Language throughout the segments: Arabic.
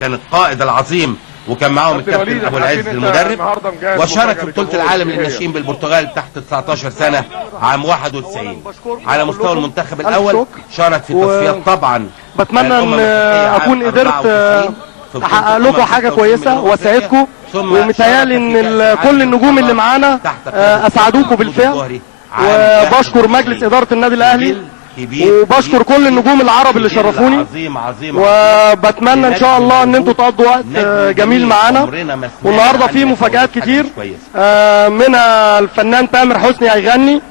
كان القائد العظيم وكان معاهم الكابتن ابو العز المدرب، وشارك في بطولة العالم للناشئين بالبرتغال تحت 19 سنة عام 91. على مستوى المنتخب الاول شارك في التصفيات طبعا. بتمنى ان اكون قدرت احقق لكم حاجة كويسة واساعدكم، ومتهيألي ان كل النجوم اللي معانا اساعدوكم بالفعل. وبشكر مجلس ادارة النادي الاهلي، وبشكر كل النجوم العرب اللي شرفوني، وبتمنى ان شاء الله ان انتوا تقضوا وقت جميل معانا. والنهارده في مفاجآت كتير، منها الفنان تامر حسني هيغني،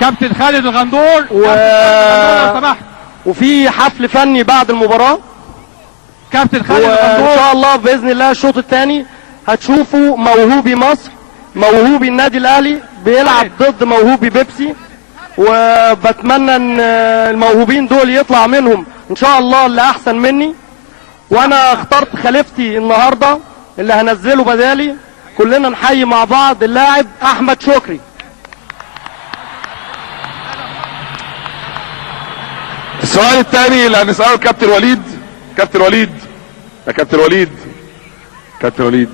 كابتن خالد الغندور وفي حفل فني بعد المباراة. كابتن خالد الغندور وان شاء الله باذن الله الشوط الثاني هتشوفوا موهوبي مصر، موهوبي النادي الاهلي بيلعب ضد موهوبي بيبسي، وبتمنى ان الموهوبين دول يطلع منهم ان شاء الله اللي احسن مني. وانا اخترت خليفتي النهارده اللي هنزله بدالي. كلنا نحيي مع بعض اللاعب احمد شكري. السؤال الثاني اللي هنسأله الكابتن وليد. كابتن وليد يا كابتن وليد، كابتن وليد،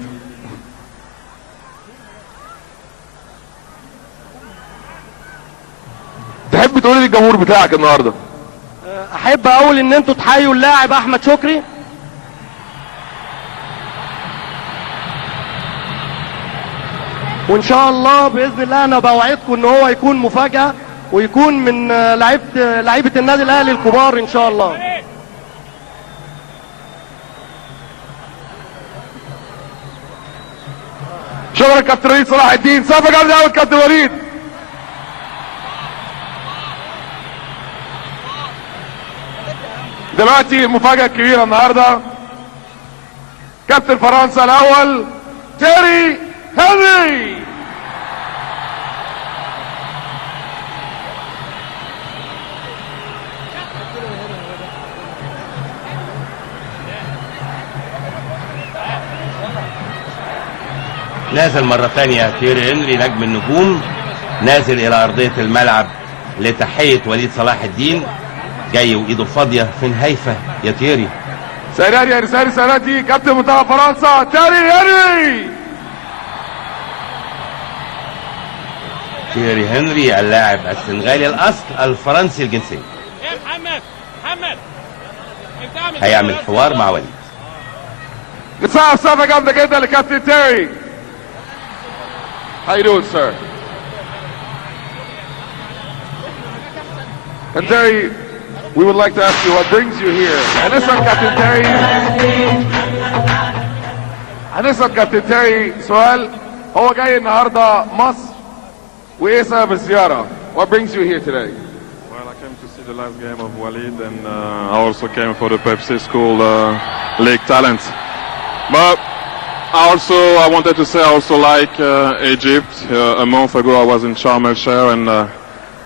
تحب تقول للجمهور بتاعك النهارده؟ احب اقول ان انتوا تحيوا اللاعب احمد شكري، وان شاء الله باذن الله انا بوعدكم ان هو يكون مفاجأة ويكون من لعيبة النادي الاهلي الكبار ان شاء الله. شكرا كابتن وليد صلاح الدين. سقف جامد قوي كابتن وليد. دلوقتي المفاجأة الكبيرة النهارده، كابتن فرنسا الاول تيري هنري. نازل مرة ثانية تيري هنري نجم النجوم، نازل الى ارضية الملعب لتحية وليد صلاح الدين. جاي وايده فاضية، فين هيفا يا تيري؟ سيراني يا رسالي سيراني كابتن منتخب فرنسا تيري هنري. تيري هنري اللاعب السنغالي الاصل الفرنسي الجنسية هيعمل حوار مع وليد. نسقف سقفة جامدة جدا لكابتن تيري. How you doing, sir? And Terry, we would like to ask you what brings you here. هنسأل كابتن تيري، هنسأل كابتن تيري سؤال. هو جاي النهارده مصر، وايه سبب الزيارة؟ What brings you here today? Well, I came to see the last game of Walid, and I also came for the Pepsi School League Talent. But I wanted to say I also like Egypt. A month ago I was in Sharm el Sheikh, and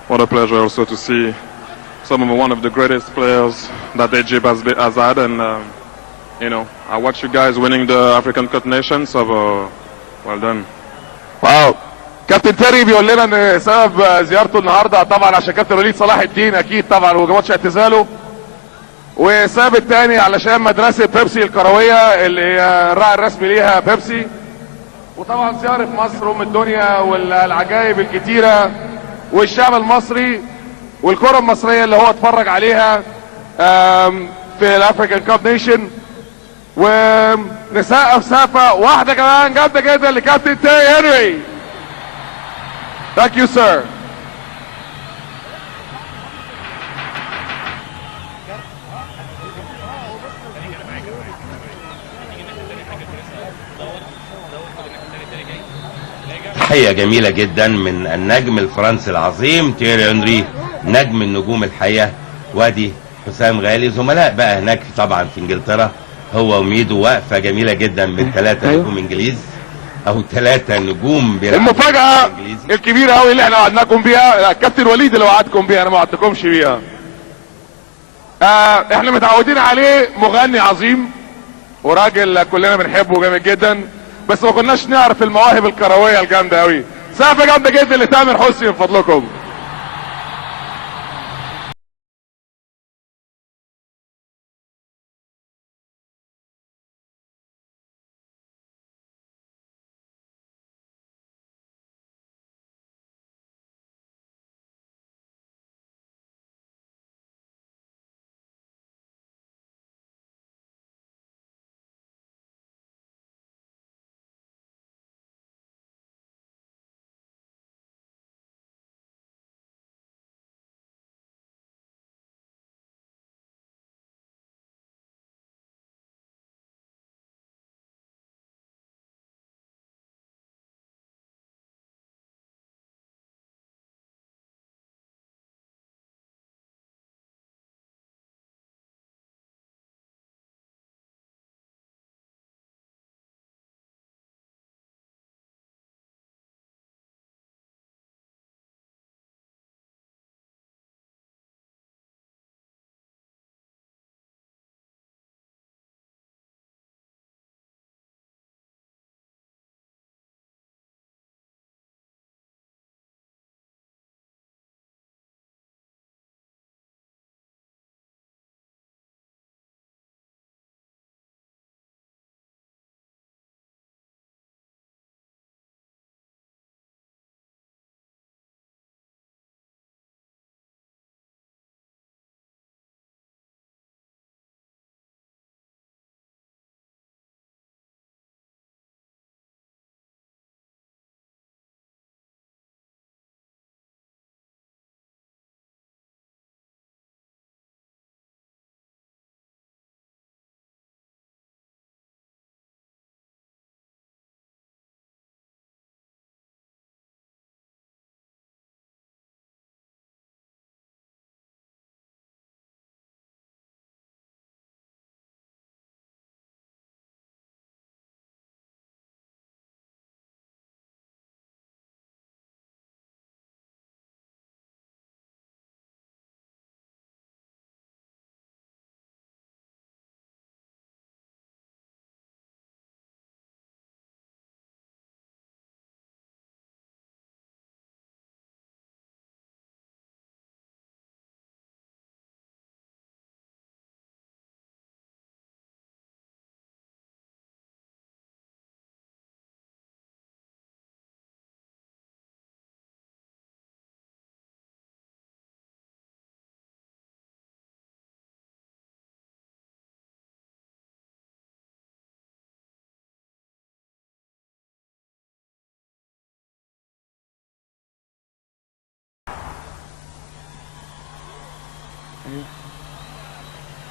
what a pleasure also to see one of the greatest players that Egypt has had, and you know, I watched you guys winning the African Cup Nations, so well done. واو. كابتن تيري بيقول لنا ان سبب زيارته النهارده طبعا عشان كابتن وليد صلاح الدين اكيد طبعا وماتش اعتزاله، والسبب الثاني علشان مدرسة بيبسي الكروية اللي هي الراعي الرسمي ليها بيبسي، وطبعا زيارة مصر ام الدنيا والعجائب الكتيرة والشعب المصري والكرة المصرية اللي هو اتفرج عليها في الافريكان كاب نيشن. ونسقف سقفة واحدة كمان جامدة جدا لكابتن تيري هنري. Thank you, sir. تحية جميلة جدا من النجم الفرنسي العظيم تيري هنري، نجم النجوم الحقيقة. وادي حسام غالي زملاء بقى هناك طبعا في انجلترا، هو وميدو واقفة جميلة جدا من 3 نجوم انجليز او 3 نجوم بيلعبوا. المفاجأة الكبيرة قوي اللي احنا وعدناكم بيها، كابتن وليد اللي وعدكم بيها، انا ما وعدتكمش بيها. احنا متعودين عليه مغني عظيم وراجل كلنا بنحبه جامد جدا، بس ما كناش نعرف المواهب الكروية الجامدة قوي. سقفة جامدة جدا لتامر حسني من فضلكم.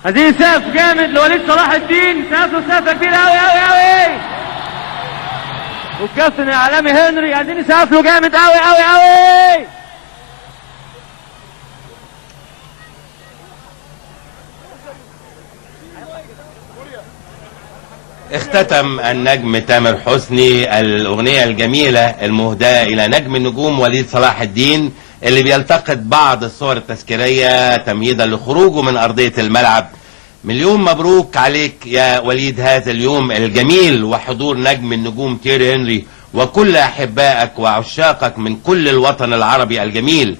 عايزين سقف جامد لوليد صلاح الدين، سقف له سقفه كبيره قوي قوي قوي. والكابتن الاعلامي هنري عايزين سقف له جامد قوي قوي قوي. اختتم النجم تامر حسني الأغنية الجميلة المهداة إلى نجم النجوم وليد صلاح الدين، اللي بيلتقط بعض الصور التذكارية تمهيدا لخروجه من أرضية الملعب. مليون مبروك عليك يا وليد هذا اليوم الجميل، وحضور نجم النجوم تيري هنري وكل أحبائك وعشاقك من كل الوطن العربي الجميل.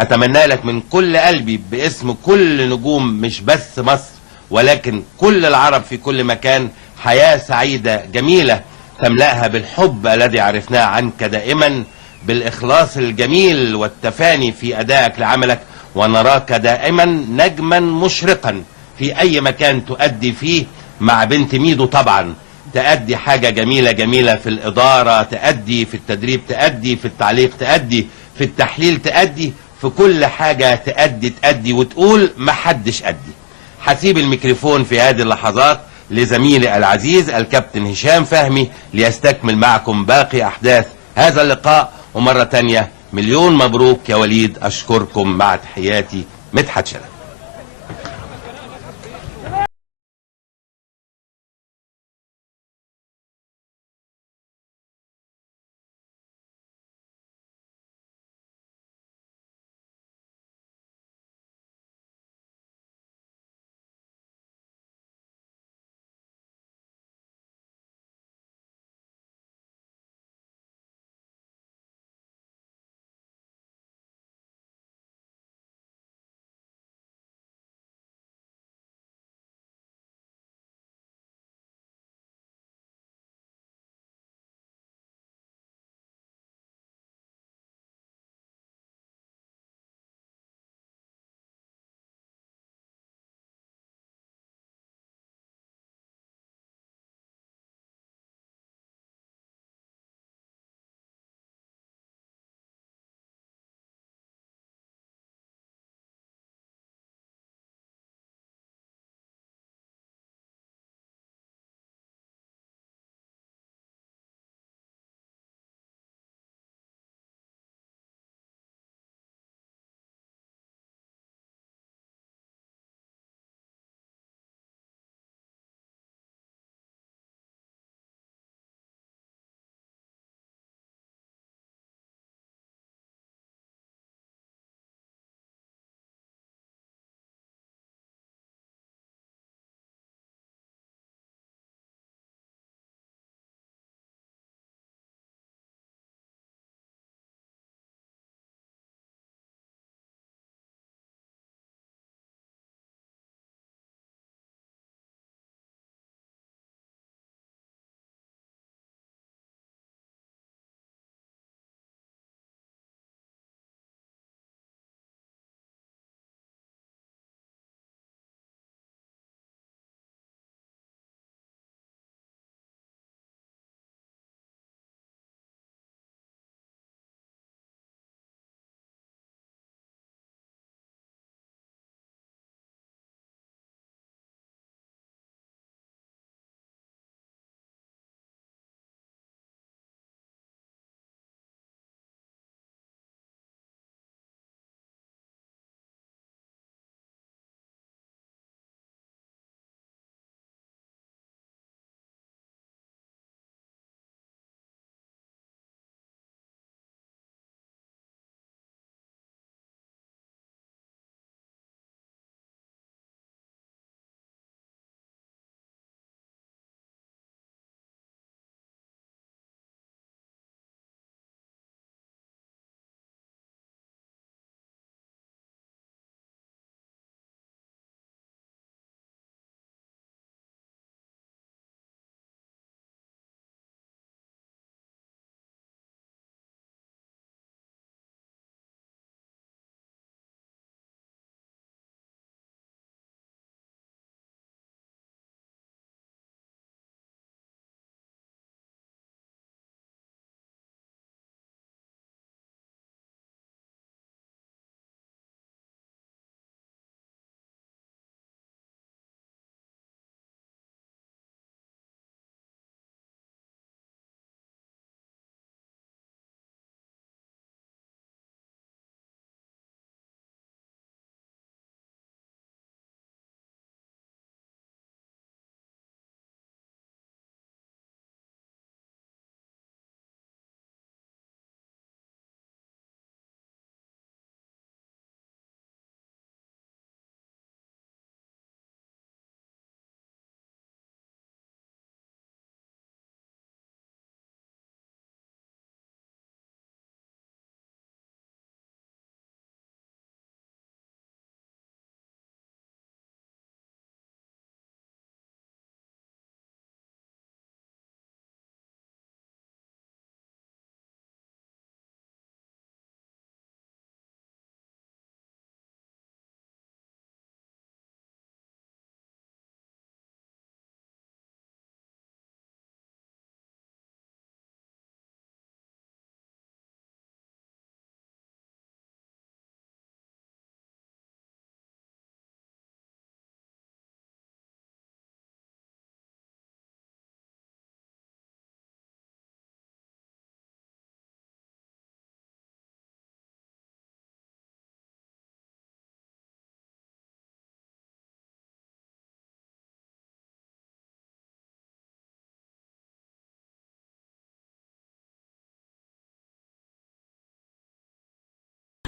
أتمنى لك من كل قلبي باسم كل نجوم مش بس مصر ولكن كل العرب في كل مكان حياة سعيدة جميلة تملأها بالحب الذي عرفناه عنك دائما، بالإخلاص الجميل والتفاني في أدائك لعملك، ونراك دائما نجما مشرقا في أي مكان تؤدي فيه مع بنت ميدو. طبعا تأدي حاجة جميلة جميلة في الإدارة، تأدي في التدريب، تأدي في التعليق، تأدي في التحليل، تأدي في كل حاجة، تأدي وتقول محدش أدي. هسيب الميكروفون في هذه اللحظات لزميلي العزيز الكابتن هشام فهمي ليستكمل معكم باقي أحداث هذا اللقاء. ومرة تانية مليون مبروك يا وليد، أشكركم مع تحياتي مدحت شلبي.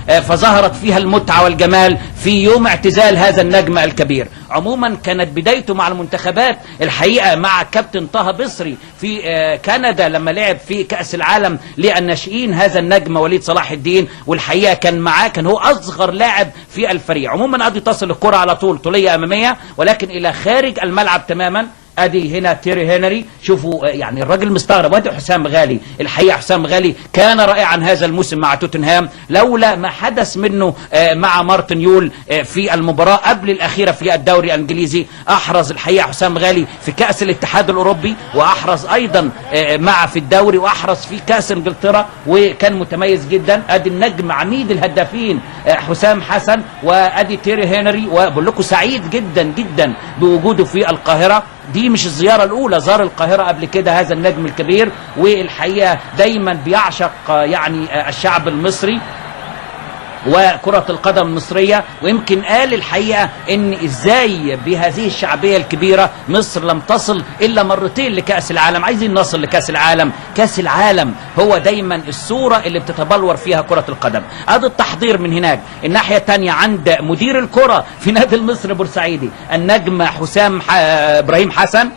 فظهرت فيها المتعة والجمال في يوم اعتزال هذا النجم الكبير. عموما كانت بدايته مع المنتخبات الحقيقة مع كابتن طه بصري في كندا لما لعب في كأس العالم للناشئين هذا النجم وليد صلاح الدين، والحقيقة كان معاه، كان هو أصغر لاعب في الفريق. عموما قد تصل الكرة على طول طولية أمامية ولكن إلى خارج الملعب تماما. ادي هنا تيري هنري، شوفوا يعني الراجل مستغرب. وادي حسام غالي، الحقيقه حسام غالي كان رائعا هذا الموسم مع توتنهام، لولا ما حدث منه مع مارتن يول في المباراه قبل الاخيره في الدوري الانجليزي. احرز الحقيقه حسام غالي في كاس الاتحاد الاوروبي، واحرز ايضا مع في الدوري، واحرز في كاس انجلترا، وكان متميز جدا. ادي النجم عميد الهدافين حسام حسن، وادي تيري هنري. وبقول لكم سعيد جدا جدا بوجوده في القاهره. دي مش الزيارة الأولى، زار القاهرة قبل كده هذا النجم الكبير، والحقيقة دايما بيعشق يعني الشعب المصري وكرة القدم المصرية. ويمكن قال الحقيقة ان ازاي بهذه الشعبية الكبيرة مصر لم تصل الا مرتين لكأس العالم. عايزين نصل لكأس العالم. كأس العالم هو دايما الصورة اللي بتتبلور فيها كرة القدم. هذا التحضير من هناك. الناحية الثانية عند مدير الكرة في نادي المصري بورسعيدي النجم حسام ابراهيم حسن،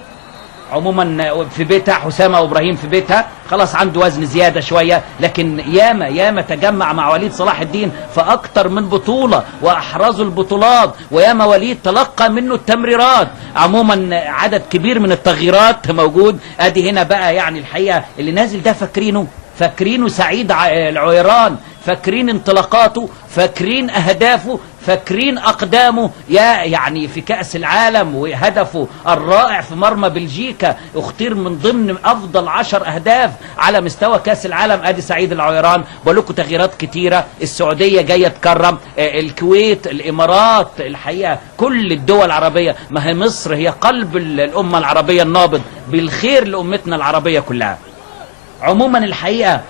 عموما في بيتها حسامة وابراهيم في بيتها، خلاص عنده وزن زيادة شوية، لكن ياما تجمع مع وليد صلاح الدين في أكتر من بطولة وأحرزوا البطولات، وياما وليد تلقى منه التمريرات. عموما عدد كبير من التغييرات موجود. ادي هنا بقى يعني الحقيقة اللي نازل ده فاكرينه سعيد العويران، فاكرين انطلاقاته، فاكرين أهدافه، فاكرين أقدامه يعني في كأس العالم وهدفه الرائع في مرمى بلجيكا، اختير من ضمن أفضل 10 أهداف على مستوى كأس العالم. أدي سعيد العويران. بقول لكم تغييرات كتيرة. السعودية جاية تكرم، الكويت، الإمارات، الحقيقة كل الدول العربية. ما هي مصر هي قلب الأمة العربية النابض بالخير لأمتنا العربية كلها. عموما الحقيقة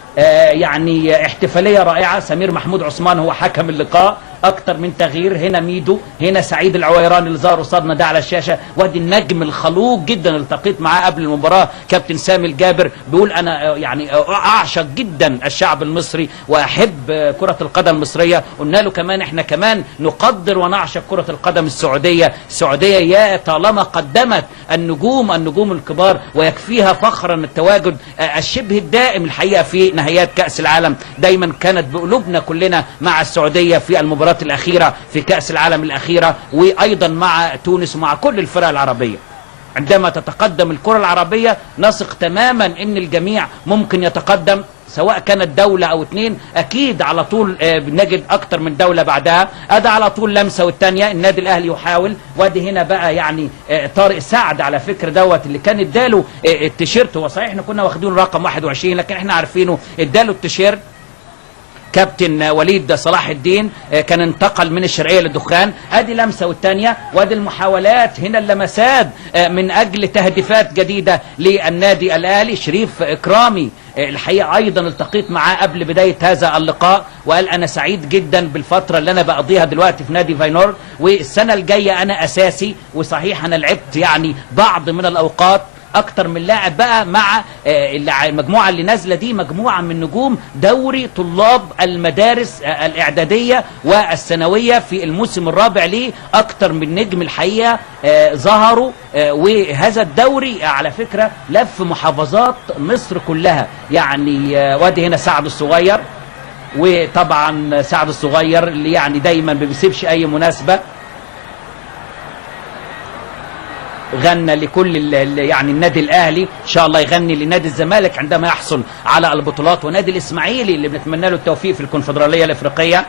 يعني احتفالية رائعة. سمير محمود عثمان هو حكم اللقاء. اكتر من تغيير. هنا ميدو، هنا سعيد العويران اللي ظهر قصادنا ده على الشاشة. وادي النجم الخلوق جدا اللي التقيت معاه قبل المباراة كابتن سامي الجابر، بيقول انا يعني اعشق جدا الشعب المصري واحب كرة القدم المصرية. قلنا له كمان احنا كمان نقدر ونعشق كرة القدم السعودية. السعودية يا طالما قدمت النجوم الكبار، ويكفيها فخرا التواجد الشبه الدائم الحقيقة في نهايات كأس العالم. دايما كانت بقلوبنا كلنا مع السعودية في المباراة الأخيرة في كأس العالم الأخيرة، وأيضا مع تونس ومع كل الفرق العربية. عندما تتقدم الكرة العربية نثق تماما ان الجميع ممكن يتقدم، سواء كانت دولة او اتنين اكيد على طول بنجد اكتر من دولة بعدها. ادي على طول لمسة والتانية النادي الاهلي يحاول. وادي هنا بقى يعني طارق سعد على فكرة دوت اللي كان اداله التيشيرت. هو صحيح احنا كنا واخدين رقم 21، لكن احنا عارفينه اداله التيشيرت كابتن وليد صلاح الدين. كان انتقل من الشرقية للدخان. ادي لمسة والتانية. وادي المحاولات هنا اللمسات من اجل تهديفات جديدة للنادي الاهلي. شريف اكرامي الحقيقة ايضا التقيت معاه قبل بداية هذا اللقاء، وقال انا سعيد جدا بالفترة اللي انا بقضيها دلوقتي في نادي فاينورد، والسنة الجاية انا اساسي. وصحيح انا لعبت يعني بعض من الاوقات اكتر من لاعب بقى مع المجموعة اللي نازلة دي، مجموعة من نجوم دوري طلاب المدارس الاعدادية والثانوية في الموسم الرابع ليه. اكتر من نجم الحقيقة ظهروا، وهذا الدوري على فكرة لف محافظات مصر كلها يعني. وادي هنا سعد الصغير، وطبعا سعد الصغير اللي يعني دايما ما بيسيبش اي مناسبة، غنى لكل يعني النادي الاهلي، ان شاء الله يغني لنادي الزمالك عندما يحصل على البطولات، ونادي الاسماعيلي اللي بنتمنى له التوفيق في الكونفدراليه الافريقيه.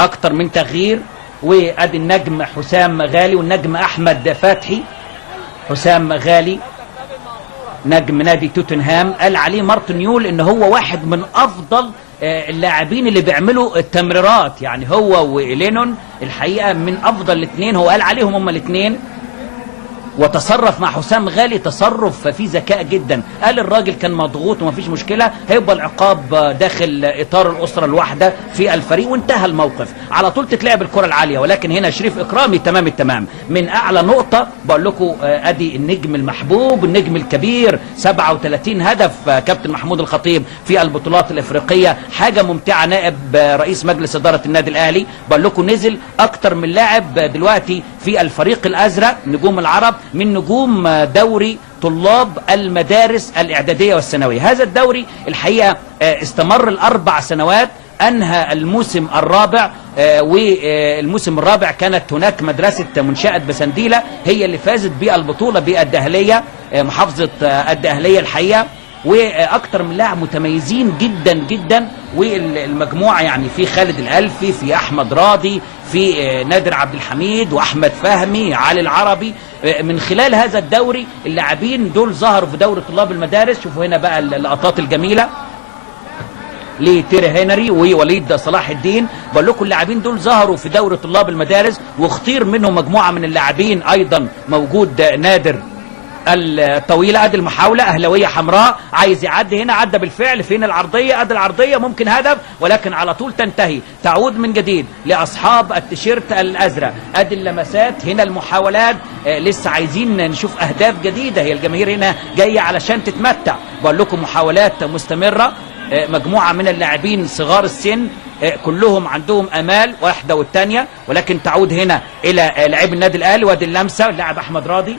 اكتر من تغيير. وادي النجم حسام غالي والنجم احمد فتحي. حسام غالي نجم نادي توتنهام، قال عليه مارتن يول ان هو واحد من افضل اللاعبين اللي بيعملوا التمريرات، يعني هو ولينون الحقيقة من افضل الاثنين، هو قال عليهم هم الاثنين. وتصرف مع حسام غالي تصرف فيه ذكاء جدا. قال الراجل كان مضغوط ومفيش مشكله، هيبقى العقاب داخل اطار الاسره الواحده في الفريق، وانتهى الموقف. على طول تتلعب الكره العاليه، ولكن هنا شريف اكرامي تمام التمام من اعلى نقطه. بقول لكم ادي النجم المحبوب النجم الكبير، 37 هدف كابتن محمود الخطيب في البطولات الافريقيه، حاجه ممتعه. نائب رئيس مجلس اداره النادي الاهلي بقول لكم نزل اكتر من لاعب دلوقتي في الفريق الازرق نجوم العرب من نجوم دوري طلاب المدارس الاعداديه والثانويه. هذا الدوري الحقيقه استمر الاربع سنوات، انهى الموسم الرابع، والموسم الرابع كانت هناك مدرسه منشاه بسنديله هي اللي فازت بالبطوله بالدهليه، محافظه الدهليه الحقيقه، واكتر من لاعب متميزين جدا جدا. والمجموعه يعني في خالد الالفي، في احمد راضي، في نادر عبد الحميد، واحمد فهمي، علي العربي. من خلال هذا الدوري اللاعبين دول ظهروا في دوري طلاب المدارس. شوفوا هنا بقى اللقطات الجميله لتيري هنري ووليد صلاح الدين. بقول لكم اللاعبين دول ظهروا في دوري طلاب المدارس، واختير منهم مجموعه من اللاعبين. ايضا موجود نادر الطويله، ادي المحاوله اهلاويه حمراء، عايز يعدي هنا، عدى بالفعل. فين العرضيه؟ ادي العرضيه، ممكن هدف، ولكن على طول تنتهي، تعود من جديد لاصحاب التيشيرت الازرق. ادي اللمسات، هنا المحاولات، لسه عايزين نشوف اهداف جديده. هي الجماهير هنا جايه علشان تتمتع. بقول لكم محاولات مستمره، مجموعه من اللاعبين صغار السن كلهم عندهم امال، واحده والثانيه، ولكن تعود هنا الى لاعب النادي الاهلي. وادي اللمسه اللاعب احمد راضي،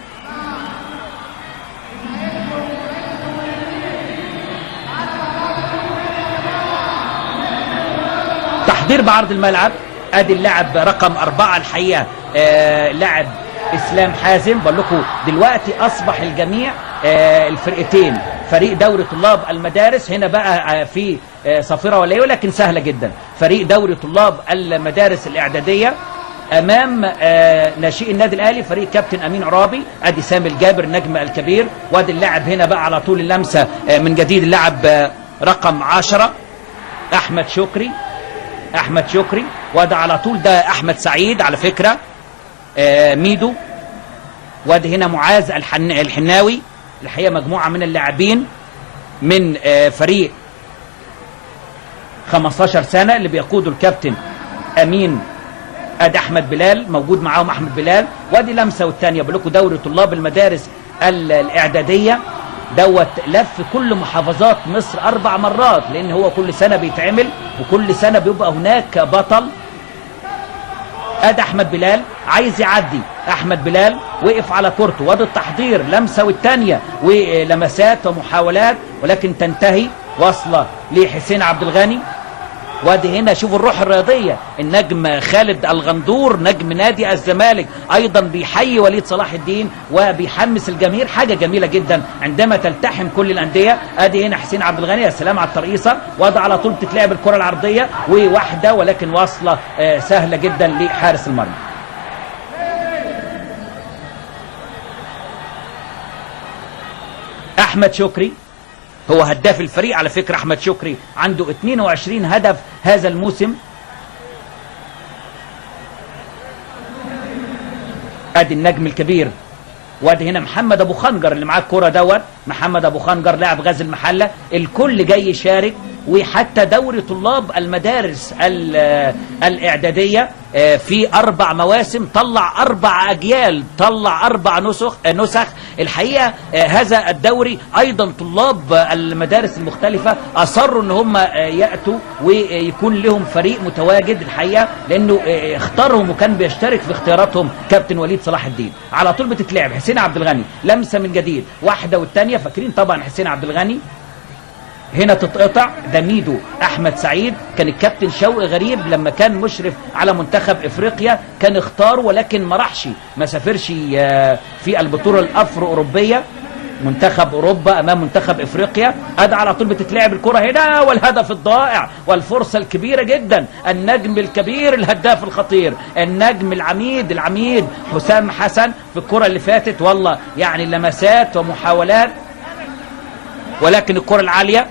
تحضير بعرض الملعب. ادي اللاعب رقم 4 الحقيقه لاعب اسلام حازم. بقول لكم دلوقتي اصبح الجميع الفرقتين فريق دوري طلاب المدارس هنا بقى في صافره ولا ايه، ولكن سهله جدا. فريق دوري طلاب المدارس الاعداديه امام ناشئ النادي الاهلي فريق كابتن امين عرابي. ادي سامي الجابر النجم الكبير. وادي اللاعب هنا بقى على طول اللمسه من جديد اللاعب رقم 10 احمد شكري. احمد شكري، وده على طول ده احمد سعيد على فكره ميدو. وادي هنا معاذ الحناوي. الحقيقه مجموعه من اللاعبين من فريق 15 سنه اللي بيقوده الكابتن امين. ادي احمد بلال موجود معاهم، احمد بلال. وادي لمسه والثانيه. بقول لكم دوري طلاب المدارس الاعداديه دوت لف كل محافظات مصر 4 مرات، لان هو كل سنه بيتعمل وكل سنه بيبقى هناك بطل. ادي احمد بلال عايز يعدي، احمد بلال وقف على كورته. وادي التحضير، لمسه والثانيه ولمسات ومحاولات، ولكن تنتهي واصله لحسين عبد الغني. وادي هنا شوفوا الروح الرياضيه، النجم خالد الغندور نجم نادي الزمالك ايضا بيحيي وليد صلاح الدين وبيحمس الجماهير. حاجه جميله جدا عندما تلتحم كل الانديه. ادي هنا حسين عبد الغني، يا سلام على الترقيصه. وادي على طول تتلعب الكره العرضيه وواحده، ولكن واصله سهله جدا لحارس المرمى. احمد شكري هو هداف الفريق على فكرة. احمد شكري عنده 22 هدف هذا الموسم. ادي النجم الكبير. وادي هنا محمد ابو خنجر اللي معاه الكوره دوت، محمد ابو خنجر لاعب غزل المحله. الكل جاي يشارك، وحتى دوري طلاب المدارس الاعداديه في 4 مواسم طلع 4 اجيال، طلع 4 نسخ. الحقيقه هذا الدوري ايضا طلاب المدارس المختلفه اصروا ان هم ياتوا ويكون لهم فريق متواجد الحقيقه، لانه اختارهم وكان بيشترك في اختياراتهم كابتن وليد صلاح الدين. على طول بتتلعب حسين عبد الغني، لمسه من جديد، واحده والثانيه. فاكرين طبعا حسين عبد الغني هنا تتقطع. ده ميدو احمد سعيد، كان الكابتن شوقي غريب لما كان مشرف على منتخب افريقيا كان اختاره، ولكن ما راحش، ما سافرش في البطوله الافرو اوروبيه، منتخب اوروبا امام منتخب افريقيا. ادي على طول بتتلعب الكره هنا، والهدف الضائع والفرصه الكبيره جدا. النجم الكبير الهداف الخطير النجم العميد حسام حسن في الكره اللي فاتت. والله يعني لمسات ومحاولات، ولكن الكره العاليه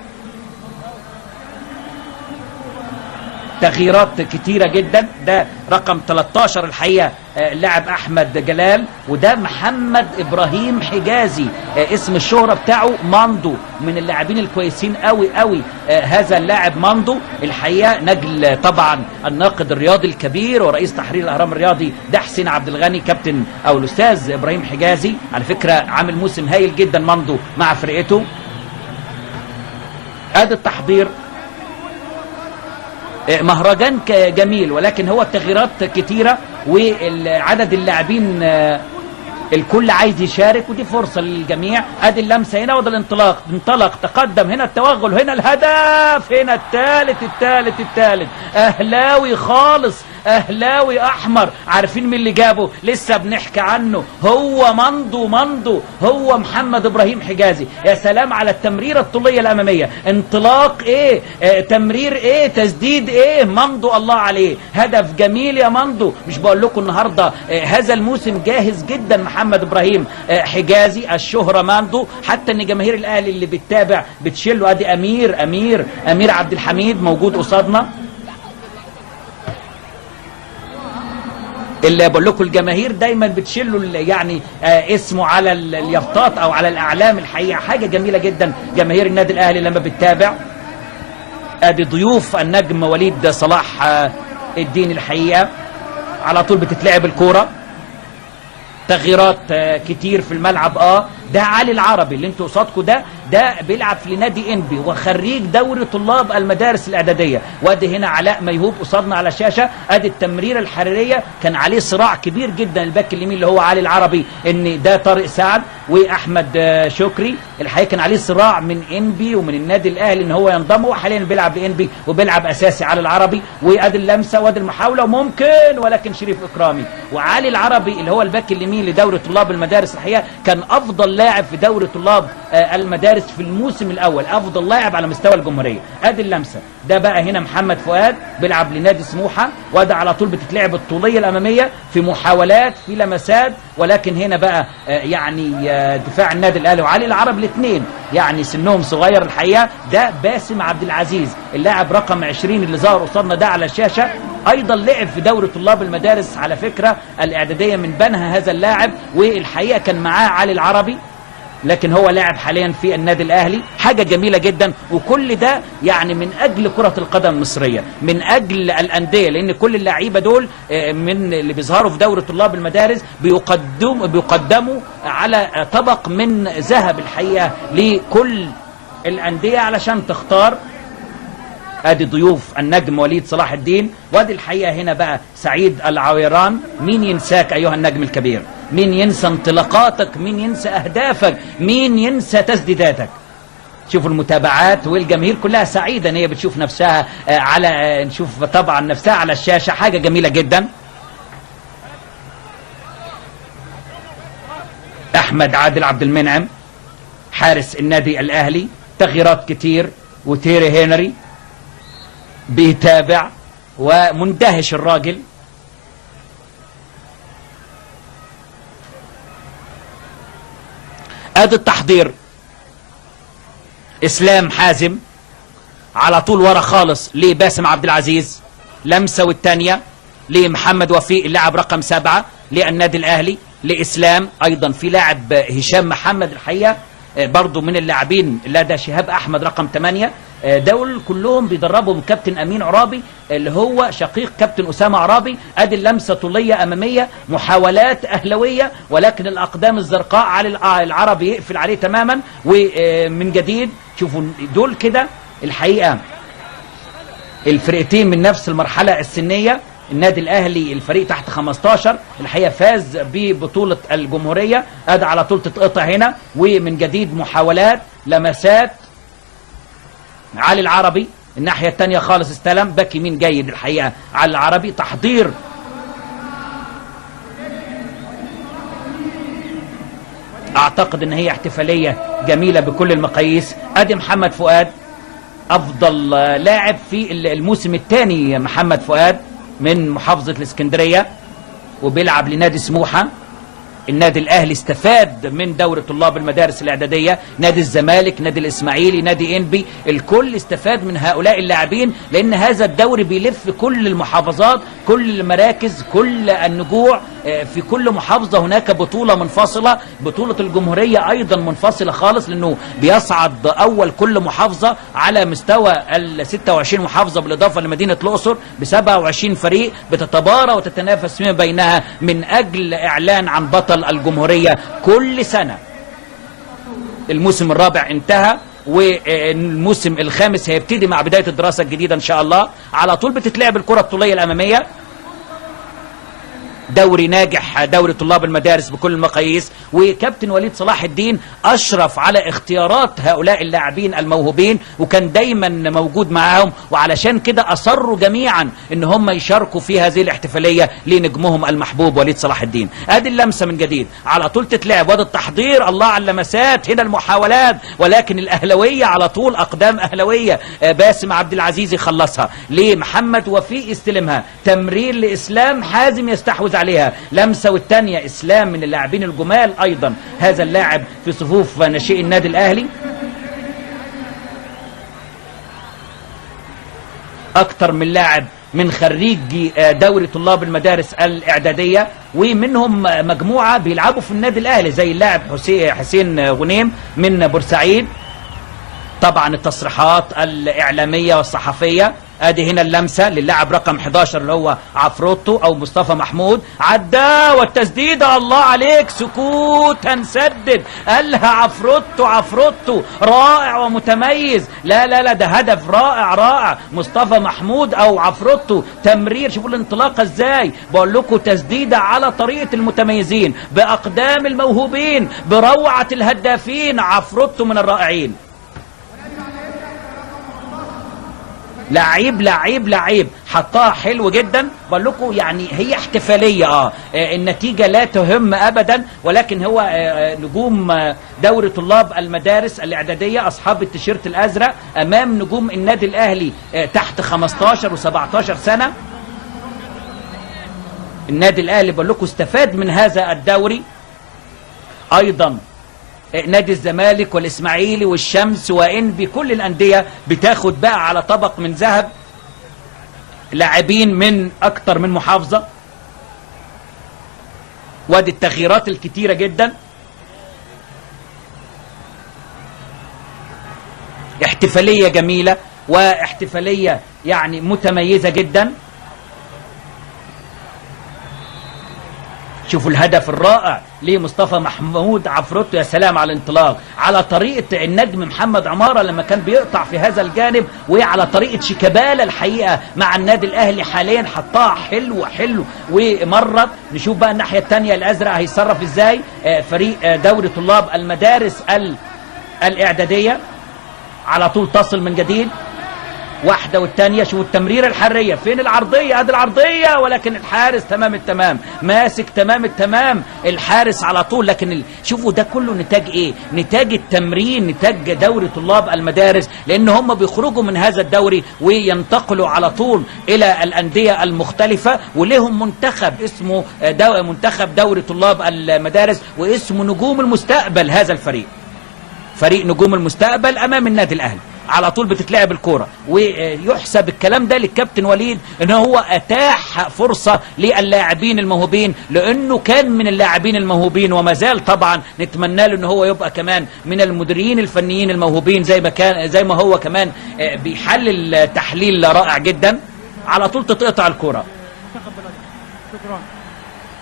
تغييرات كتيرة جدا. ده رقم 13 الحقيقة لاعب احمد جلال، وده محمد ابراهيم حجازي اسم الشهرة بتاعه ماندو، من اللاعبين الكويسين قوي قوي هذا اللاعب ماندو الحقيقة. نجل طبعا الناقد الرياضي الكبير ورئيس تحرير الاهرام الرياضي ده حسين عبد الغني، كابتن او الاستاذ ابراهيم حجازي على فكرة عامل موسم هايل جدا ماندو مع فرقته. ادي التحضير، مهرجان جميل ولكن هو التغييرات كتيرة وعدد اللاعبين الكل عايز يشارك، ودي فرصة للجميع. ادي اللمسة هنا وده الانطلاق، انطلق تقدم، هنا التوغل، هنا الهدف، هنا الثالث اهلاوي خالص، اهلاوي احمر. عارفين مين اللي جابه؟ لسه بنحكي عنه، هو ماندو، هو محمد ابراهيم حجازي. يا سلام على التمريره الطوليه الاماميه، انطلاق ايه، تمرير ايه، تسديد ايه، ماندو الله عليه، هدف جميل يا ماندو. مش بقول لكم النهارده هذا الموسم جاهز جدا محمد ابراهيم حجازي، الشهره ماندو، حتى ان جماهير الاهلي اللي بتتابع بتشيله. ادي امير عبد الحميد موجود قصادنا، اللي بقول لكم الجماهير دايما بتشيله يعني اسمه على اليافطات او على الاعلام. الحقيقه حاجه جميله جدا جماهير النادي الاهلي لما بتتابع. ادي ضيوف النجم وليد صلاح الدين، الحقيقه على طول بتتلعب الكوره، تغييرات كتير في الملعب. ده علي العربي اللي انتوا قصادكم، ده بيلعب في نادي انبي وخريج دوري طلاب المدارس الاعداديه. وادي هنا علاء ميهوب قصادنا على الشاشه. ادي التمريره الحراريه، كان عليه صراع كبير جدا الباك اليمين اللي هو علي العربي، ان ده طارق سعد واحمد شكري. الحقيقه كان عليه صراع من انبي ومن النادي الاهلي ان هو ينضم، وحاليا بيلعب بانبي وبيلعب اساسي علي العربي. وادي اللمسه وادي المحاوله وممكن، ولكن شريف اكرامي. وعلي العربي اللي هو الباك اليمين لدوري طلاب المدارس، الحقيقه كان افضل لاعب في دوري طلاب المدارس في الموسم الاول، افضل لاعب على مستوى الجمهوريه. ادي اللمسه. ده بقى هنا محمد فؤاد بيلعب لنادي سموحه، وده على طول بتتلعب الطوليه الاماميه في محاولات في لمسات. ولكن هنا بقى يعني دفاع النادي الاهلي وعلي العرب الاثنين يعني سنهم صغير الحقيقه. ده باسم عبد العزيز اللاعب رقم 20 اللي ظهر قصادنا ده على الشاشه، ايضا لعب في دوري طلاب المدارس على فكره الاعداديه من بنها هذا اللاعب، والحقيقه كان معاه علي العربي، لكن هو لاعب حاليا في النادي الاهلي. حاجه جميله جدا، وكل ده يعني من اجل كره القدم المصريه، من اجل الانديه، لان كل اللعيبه دول من اللي بيظهروا في دوري طلاب المدارس بيقدموا على طبق من ذهب الحقيقه لكل الانديه علشان تختار. ادي ضيوف النجم وليد صلاح الدين، وادي الحقيقه هنا بقى سعيد العويران. مين ينساك ايها النجم الكبير؟ مين ينسى انطلاقاتك؟ مين ينسى اهدافك؟ مين ينسى تسديداتك؟ شوفوا المتابعات والجماهير كلها سعيده ان هي بتشوف نفسها نشوف طبعا نفسها على الشاشه، حاجه جميله جدا. احمد عادل عبد المنعم حارس النادي الاهلي، تغييرات كتير، وتيري هنري بيتابع ومندهش الراجل. ادي التحضير، اسلام حازم على طول ورا خالص لباسم عبد العزيز، لمسه والثانيه لمحمد وفيق اللاعب رقم 7 للنادي الاهلي، لاسلام ايضا في لاعب هشام محمد الحقيقه برضو من اللاعبين، لا ده شهاب احمد رقم 8. دول كلهم بيدربهم كابتن امين عرابي اللي هو شقيق كابتن اسامه عرابي. ادي اللمسه طوليه اماميه، محاولات اهلويه، ولكن الاقدام الزرقاء على العربي يقفل عليه تماما. ومن جديد شوفوا دول كده الحقيقه الفرقتين من نفس المرحله السنيه. النادي الاهلي الفريق تحت 15 الحقيقه فاز ببطوله الجمهوريه. ادي على طول تتقطع هنا، ومن جديد محاولات لمسات. علي العربي الناحيه الثانيه خالص استلم، باك يمين جيد الحقيقه علي العربي. تحضير اعتقد ان هي احتفاليه جميله بكل المقاييس. ادي محمد فؤاد افضل لاعب في الموسم الثاني، محمد فؤاد من محافظه الاسكندريه وبيلعب لنادي سموحه. النادي الاهلي استفاد من دوري طلاب المدارس الاعداديه، نادي الزمالك، نادي الاسماعيلي، نادي انبي، الكل استفاد من هؤلاء اللاعبين، لان هذا الدوري بيلف كل المحافظات، كل المراكز، كل النجوع. في كل محافظه هناك بطوله منفصله، بطوله الجمهوريه ايضا منفصله خالص، لانه بيصعد اول كل محافظه على مستوى ال 26 محافظه بالاضافه لمدينه الاقصر ب 27 فريق بتتبارى وتتنافس فيما بينها من اجل اعلان عن بطل الجمهورية كل سنة. الموسم الرابع انتهى والموسم الخامس هيبتدي مع بداية الدراسة الجديدة ان شاء الله. على طول بتتلعب الكرة الطولية الامامية، دوري ناجح، دوري طلاب المدارس بكل المقاييس، وكابتن وليد صلاح الدين أشرف على اختيارات هؤلاء اللاعبين الموهوبين وكان دايما موجود معاهم، وعلشان كده أصروا جميعا ان هم يشاركوا في هذه الاحتفالية لنجمهم المحبوب وليد صلاح الدين. ادي اللمسة من جديد، على طول تتلعب، وادي التحضير، الله على اللمسات، هنا المحاولات، ولكن الأهلوية على طول أقدام أهلوية. باسم عبد العزيز يخلصها لمحمد وفيق يستلمها، تمرير لإسلام حازم يستحوذ عليها، لمسة والتانية إسلام من اللاعبين الجمال أيضا هذا اللاعب في صفوف ناشئي النادي الأهلي. أكتر من لاعب من خريج دوري طلاب المدارس الإعدادية، ومنهم مجموعة بيلعبوا في النادي الأهلي زي اللاعب حسين غنيم من بورسعيد. طبعا التصريحات الإعلامية والصحفية. ادي هنا اللمسة للاعب رقم 11 اللي هو عفروتو او مصطفى محمود، عدى والتسديدة، الله عليك، سكوتا سدد، قالها عفروتو رائع ومتميز، لا ده هدف رائع مصطفى محمود او عفروتو، تمرير، شوفوا الانطلاقة ازاي، بقول لكم تسديدة على طريقة المتميزين باقدام الموهوبين بروعة الهدافين، عفروتو من الرائعين. لعيب حطها حلو جدا. بقول لكم يعني هي احتفاليه النتيجه لا تهم ابدا، ولكن هو نجوم دوري طلاب المدارس الاعداديه اصحاب التيشيرت الازرق امام نجوم النادي الاهلي تحت 15 و17 سنه. النادي الاهلي بقول لكم استفاد من هذا الدوري ايضا. نادي الزمالك والاسماعيلي والشمس وانبي كل الانديه بتاخد بقى على طبق من ذهب لاعبين من اكتر من محافظه. وادي التغييرات الكتيره جدا، احتفاليه جميله واحتفاليه يعني متميزه جدا. شوفوا الهدف الرائع لمصطفى محمود عفروتو، يا سلام على الانطلاق، على طريقة النجم محمد عمارة لما كان بيقطع في هذا الجانب، وعلى طريقة شيكابالا الحقيقة مع النادي الأهلي حاليا، حطها حلو ومرت. نشوف بقى الناحية الثانية الأزرق هيتصرف ازاي فريق دوري طلاب المدارس الإعدادية. على طول تصل من جديد، واحدة والتانية، شوفوا التمريرة الحرية، فين العرضية؟ ادي العرضية، ولكن الحارس تمام التمام، ماسك تمام التمام الحارس على طول. لكن شوفوا ده كله نتاج ايه؟ نتاج التمرين، نتاج دوري طلاب المدارس، لان هم بيخرجوا من هذا الدوري وينتقلوا على طول الى الاندية المختلفة، ولهم منتخب اسمه منتخب دوري طلاب المدارس، واسمه نجوم المستقبل. هذا الفريق فريق نجوم المستقبل امام النادي الاهلي. على طول بتتلعب الكورة، ويحسب الكلام ده للكابتن وليد ان هو اتاح فرصة للاعبين الموهوبين، لانه كان من اللاعبين الموهوبين وما زال طبعا نتمنى له ان هو يبقى كمان من المديرين الفنيين الموهوبين زي ما هو كمان بيحلل تحليل رائع جدا. على طول تتقطع الكورة.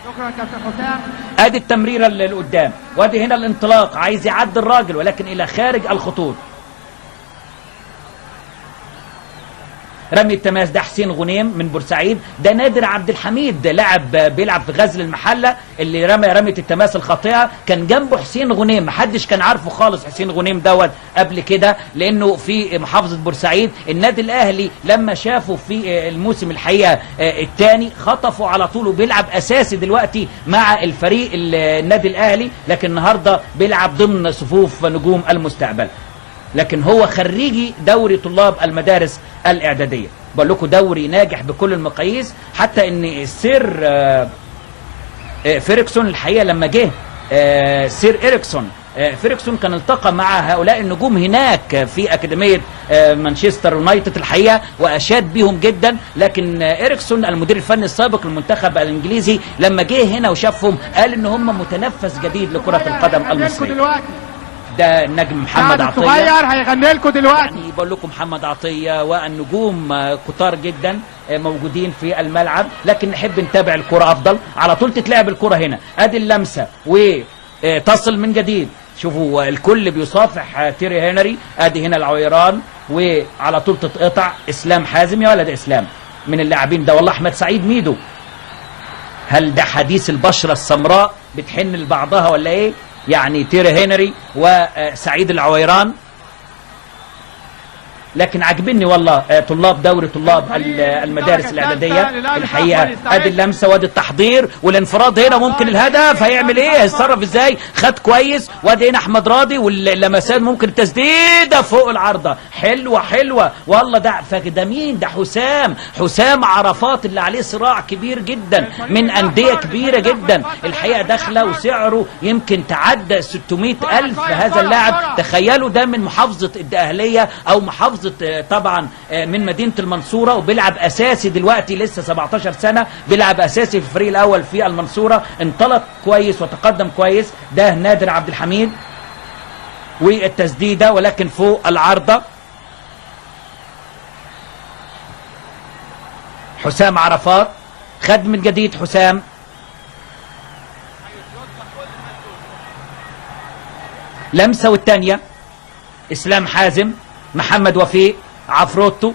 شكرا كابتن حسام. ادي التمريرة اللي قدام، وادي هنا الانطلاق، عايز يعدي الراجل ولكن الى خارج الخطوط. رمي التماس ده حسين غنيم من بورسعيد، ده نادر عبد الحميد بيلعب في غزل المحله اللي رمية التماس الخاطئه، كان جنبه حسين غنيم، محدش كان عارفه خالص حسين غنيم دوت قبل كده، لانه في محافظه بورسعيد. النادي الاهلي لما شافه في الموسم الحقيقه الثاني خطفه على طول، وبيلعب اساسي دلوقتي مع الفريق النادي الاهلي، لكن النهارده بيلعب ضمن صفوف نجوم المستقبل. لكن هو خريجي دوري طلاب المدارس الإعدادية. بقول لكم دوري ناجح بكل المقاييس، حتى ان السير فيريكسون الحقيقة لما جه سير إريكسون فيريكسون كان التقى مع هؤلاء النجوم هناك في أكاديمية مانشستر يونايتد الحقيقة، وأشاد بهم جدا. لكن إريكسون المدير الفني السابق للمنتخب الإنجليزي لما جه هنا وشافهم قال إن هم متنفس جديد لكرة القدم المصرية. ده النجم محمد عطية صغير هيغني لكم دلوقتي. يعني بقول لكم محمد عطية والنجوم كتار جدا موجودين في الملعب، لكن نحب نتابع الكرة أفضل. على طول تتلعب الكرة هنا، أدي اللمسة وتصل من جديد. شوفوا الكل بيصافح تيري هنري، أدي هنا العويران وعلى طول تتقطع. إسلام حازم يا ولد إسلام من اللاعبين ده، والله أحمد سعيد ميدو. هل ده حديث البشرة السمراء بتحن لبعضها ولا إيه؟ يعني تيري هنري وسعيد العويران. لكن عجبني والله طلاب دوري طلاب المدارس الإعدادية الحقيقة. ادي اللمسة وادي التحضير والانفراد هنا، ممكن الهدف هيعمل ايه، هيتصرف ازاي، خد كويس. وادي هنا احمد راضي واللمسات، ممكن التسديدة فوق العارضة، حلوة حلوة والله. ده مين ده؟ حسام عرفات اللي عليه صراع كبير جدا من أندية كبيرة جدا الحقيقة داخله، وسعره يمكن تعدى 600,000 هذا اللاعب. تخيلوا ده من محافظة الدقهلية او محافظة طبعا من مدينة المنصورة، وبيلعب أساسي دلوقتي لسه 17 سنة، بيلعب أساسي في الفريق الأول في المنصورة. انطلق كويس وتقدم كويس. ده نادر عبد الحميد والتسديدة ولكن فوق العارضة. حسام عرفات خد من جديد. حسام لمسة والتانية. إسلام حازم، محمد وفيق، عفروتو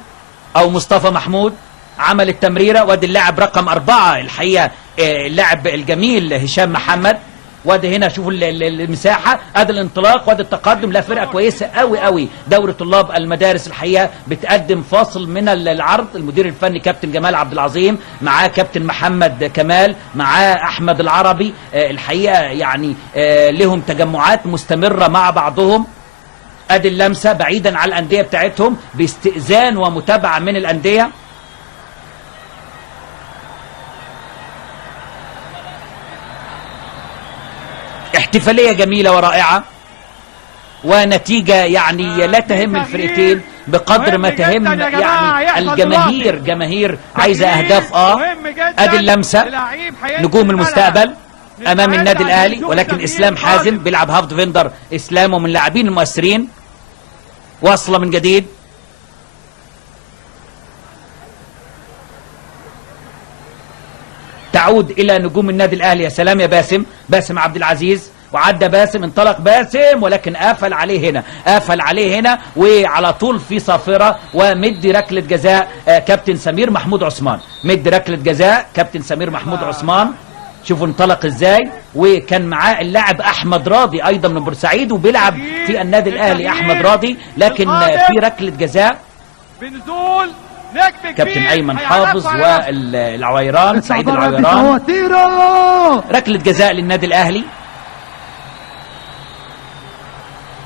او مصطفى محمود عمل التمريرة. وادي اللاعب رقم 4 الحقيقة اللاعب الجميل هشام محمد. وادي هنا شوفوا المساحة، ادي الانطلاق وادي التقدم. لا فرقة كويسة قوي قوي دوري طلاب المدارس الحقيقة بتقدم فاصل من العرض. المدير الفني كابتن جمال عبد العظيم، معاه كابتن محمد كمال، معاه احمد العربي. الحقيقة يعني لهم تجمعات مستمرة مع بعضهم. ادي اللمسة بعيدا عن الأندية بتاعتهم باستئذان ومتابعة من الأندية. احتفالية جميلة ورائعة ونتيجة يعني لا تهم الفرقتين بقدر ما تهم يعني الجماهير. جماهير عايزة أهداف. ادي اللمسة، نجوم المستقبل امام النادي الاهلي. ولكن اسلام حازم بيلعب هاف ديفندر. اسلام ومن اللاعبين المؤثرين. واصله من جديد. تعود الى نجوم النادي الاهلي. يا سلام يا باسم عبد العزيز. وعدى باسم، انطلق باسم ولكن قفل عليه هنا وعلى طول في صافرة. ومدي ركلة جزاء كابتن سمير محمود عثمان. مدي ركلة جزاء كابتن سمير محمود عثمان. شوفوا انطلق ازاي. وكان معاه اللاعب احمد راضي ايضا من بورسعيد وبيلعب في النادي الاهلي احمد راضي. لكن في ركلة جزاء كابتن ايمن حافظ والعويران سعيد العويران. ركلة جزاء للنادي الاهلي.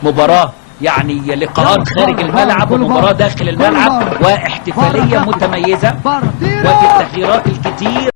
مباراة يعني لقاءات خارج الملعب ومباراة داخل الملعب واحتفالية متميزة وفي التغييرات الكتير.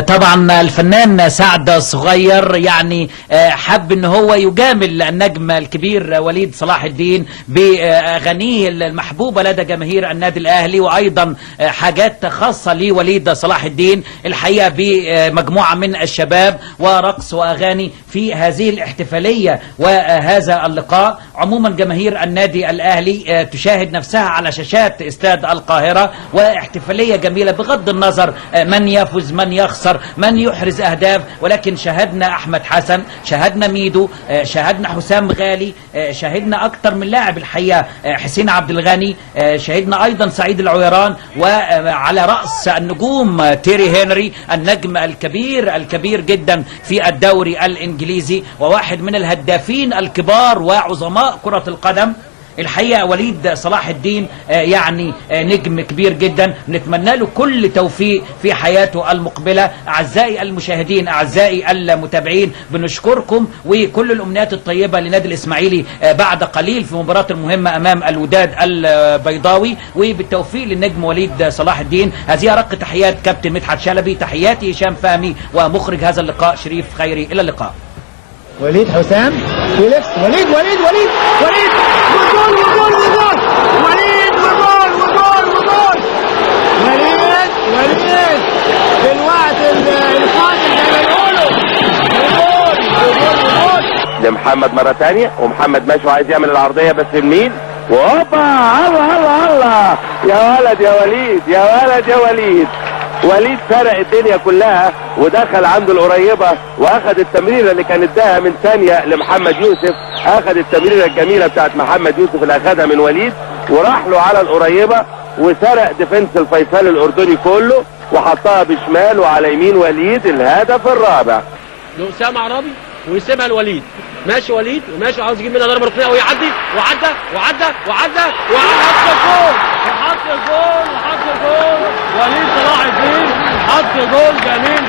طبعا الفنان سعد صغير يعني حب ان هو يجامل النجم الكبير وليد صلاح الدين باغانيه المحبوبه لدى جماهير النادي الاهلي، وايضا حاجات خاصه لوليد صلاح الدين الحقيقه بمجموعه من الشباب ورقص واغاني في هذه الاحتفاليه وهذا اللقاء. عموما جماهير النادي الاهلي تشاهد نفسها على شاشات استاد القاهره، واحتفاليه جميله بغض النظر من يفوز من يخسر من يحرز اهداف، ولكن شاهدنا احمد حسن، شاهدنا ميدو، شاهدنا حسام غالي، شاهدنا اكتر من لاعب الحقيقه، حسين عبد الغني، شاهدنا ايضا سعيد العويران، وعلى راس النجوم تيري هنري النجم الكبير جدا في الدوري الانجليزي وواحد من الهدافين الكبار وعظماء كرة القدم. الحقيقة وليد صلاح الدين يعني نجم كبير جدا، نتمنى له كل توفيق في حياته المقبلة. أعزائي المشاهدين، أعزائي المتابعين، بنشكركم وكل الأمنيات الطيبة لنادي الإسماعيلي بعد قليل في مباراة المهمة أمام الوداد البيضاوي، وبالتوفيق للنجم وليد صلاح الدين. هذه أرق تحيات كابتن مدحت شلبي، تحياتي هشام فهمي، ومخرج هذا اللقاء شريف خيري. إلى اللقاء. وليد حسام فيليكس وليد وليد وليد وليد وجول وجول وجول وليد وجول وجول وجول وليد وليد في الوقت القادم زي ما بيقولوا وجول وجول وجول لمحمد مرة تانية، ومحمد ماشي وعايز يعمل العرضية بس لمين؟ وهوبا الله الله الله يا ولد يا وليد يا ولد يا وليد. وليد فرق الدنيا كلها ودخل عنده القريبة واخد التمريرة اللي كان اداها من ثانية لمحمد يوسف، اخد التمريرة الجميلة بتاعت محمد يوسف اللي اخدها من وليد وراح له على القريبة وسرق ديفنس الفيصل الاردني كله وحطها بشمال وعلى يمين وليد. الهدف الرابع لأسامة عرابي ويسيبها لوليد، ماشي وليد وماشي عاوز يجيب منها ضربه ركنيه ويعدي وعدى وحط الجول وحط الجول وليد صلاح الدين حط جول جميل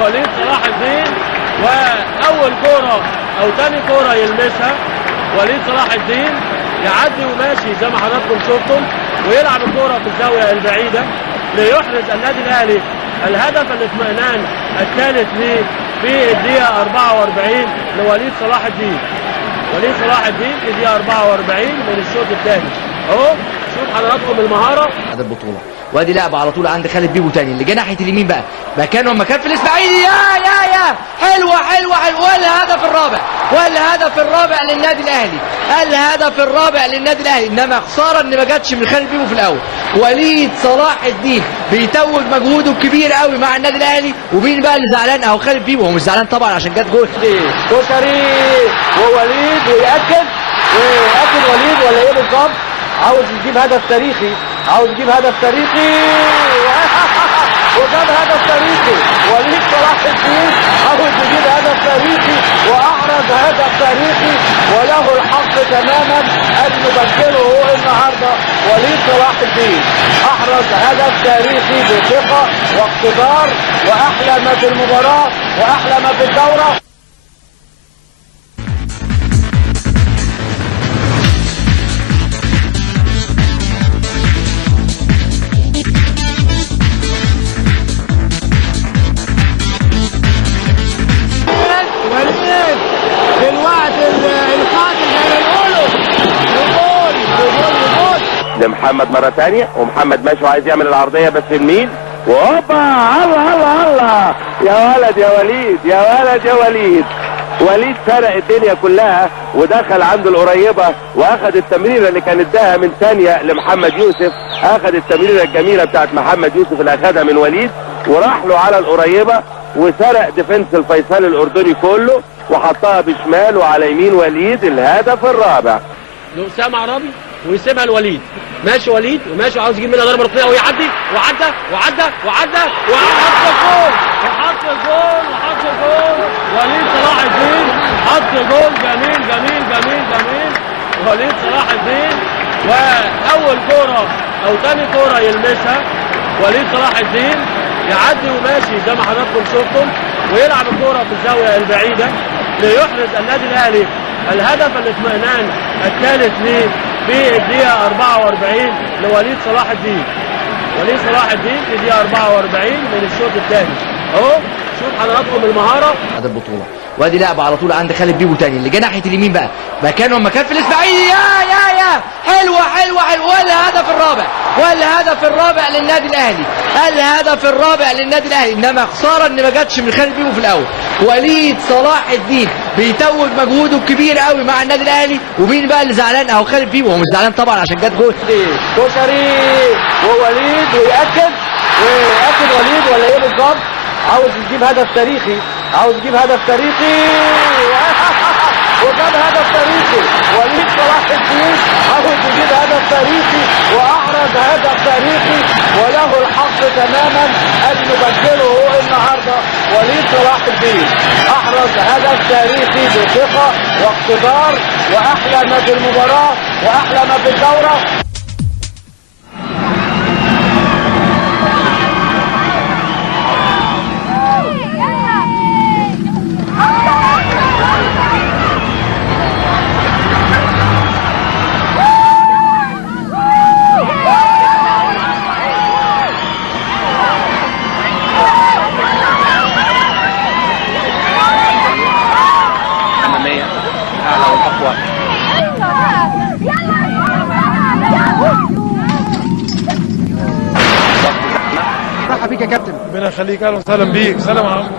وليد صلاح الدين. واول كوره او ثاني كوره يلمسها وليد صلاح الدين يعدي وماشي زي ما حضراتكم شفتم ويلعب الكوره في الزاويه البعيده ليحرز النادي الاهلي الهدف الاطمئنان الثالث ليه في الدقيقة 44 لوليد صلاح الدين. وليد صلاح الدين في الدقيقة 44 من الشوط الثاني. اهو شوف حضراتكم المهارة. هذا البطولة وادي لعبة على طول عند خالد بيبو تاني اللي جه ناحية اليمين بقى مكان في الاسماعيلي. يا حلوة والهدف الرابع للنادي الاهلي. انما خسارة ان ما جاتش من خالد بيبو في الاول. وليد صلاح الدين بيتوج مجهوده الكبير قوي مع النادي الاهلي. ومين بقى اللي زعلان؟ اهو خالد بيبو. هو مش زعلان طبعا عشان جت جول كشري ووليد ويأكد وليد ولا ايه بالظبط؟ عاوز يجيب هدف تاريخي وجاب هدف تاريخي. وليد صلاح الدين عاوز يجيب هدف تاريخي واحرز هدف تاريخي وله الحق تماما ان نبدله النهارده. وليد صلاح الدين احرز هدف تاريخي بثقه واقتدار، واحلى ما في المباراه واحلى ما في الدوره. لمحمد مرة تانية، ومحمد ماشي وعايز يعمل العرضية بس لمين؟ وهوبا الله يا ولد يا وليد. وليد فرق الدنيا كلها ودخل عنده القريبة واخد التمريرة اللي كان اداها من ثانية لمحمد يوسف، اخد التمريرة الجميلة بتاعت محمد يوسف اللي اخدها من وليد وراح له على القريبة وسرق ديفنس الفيصل الاردني كله وحطها بشمال وعلى يمين وليد. الهدف الرابع لأسامة عرابي ويسيبها لوليد، ماشي وليد وماشي عاوز يجيب منها ضربه ركنيه ويعدي وحط الجول وليد صلاح الدين حط جول جميل وليد صلاح الدين. واول كوره او ثاني كوره يلمسها وليد صلاح الدين يعدي وماشي زي ما حضراتكم شفتم ويلعب الكوره في الزاويه البعيده ليحرز النادي الاهلي الهدف الاطمئنان الثالث ليه في الدقيقة 44 لوليد صلاح الدين. وليد صلاح الدين في دقيقه 44 من الشوط الثاني اهو. شوف حضراتكم المهاره هذا البطوله، وادي لعبه على طول عند خالد بيبو تاني اللي جه ناحيه اليمين بقى مكان في الاسماعيلي. يا حلوه والهدف الرابع، والهدف الرابع للنادي الاهلي، الهدف الرابع للنادي الاهلي. انما خساره ان ما جاتش من خالد بيبو في الاول. وليد صلاح الدين بيتوج مجهوده الكبير قوي مع النادي الاهلي. ومين بقى اللي زعلان؟ اهو خالد بيبو. هو مش زعلان طبعا عشان جت جول كشري ووليد ويأكد وليد ولا ايه بالظبط؟ عاوز يجيب هدف تاريخي، وجاب هدف تاريخي. وليد صلاح الدين عاوز يجيب هدف تاريخي واحرز هدف تاريخي، وله الحق تماما ان يبدله النهارده. وليد صلاح الدين احرز هدف تاريخي بثقه واقتدار، واحلى ما في المباراه واحلى ما في الدوره. مرحبا بيك يا كابتن. ربنا يخليك، اهلا وسهلا بيك. سلام عليكم.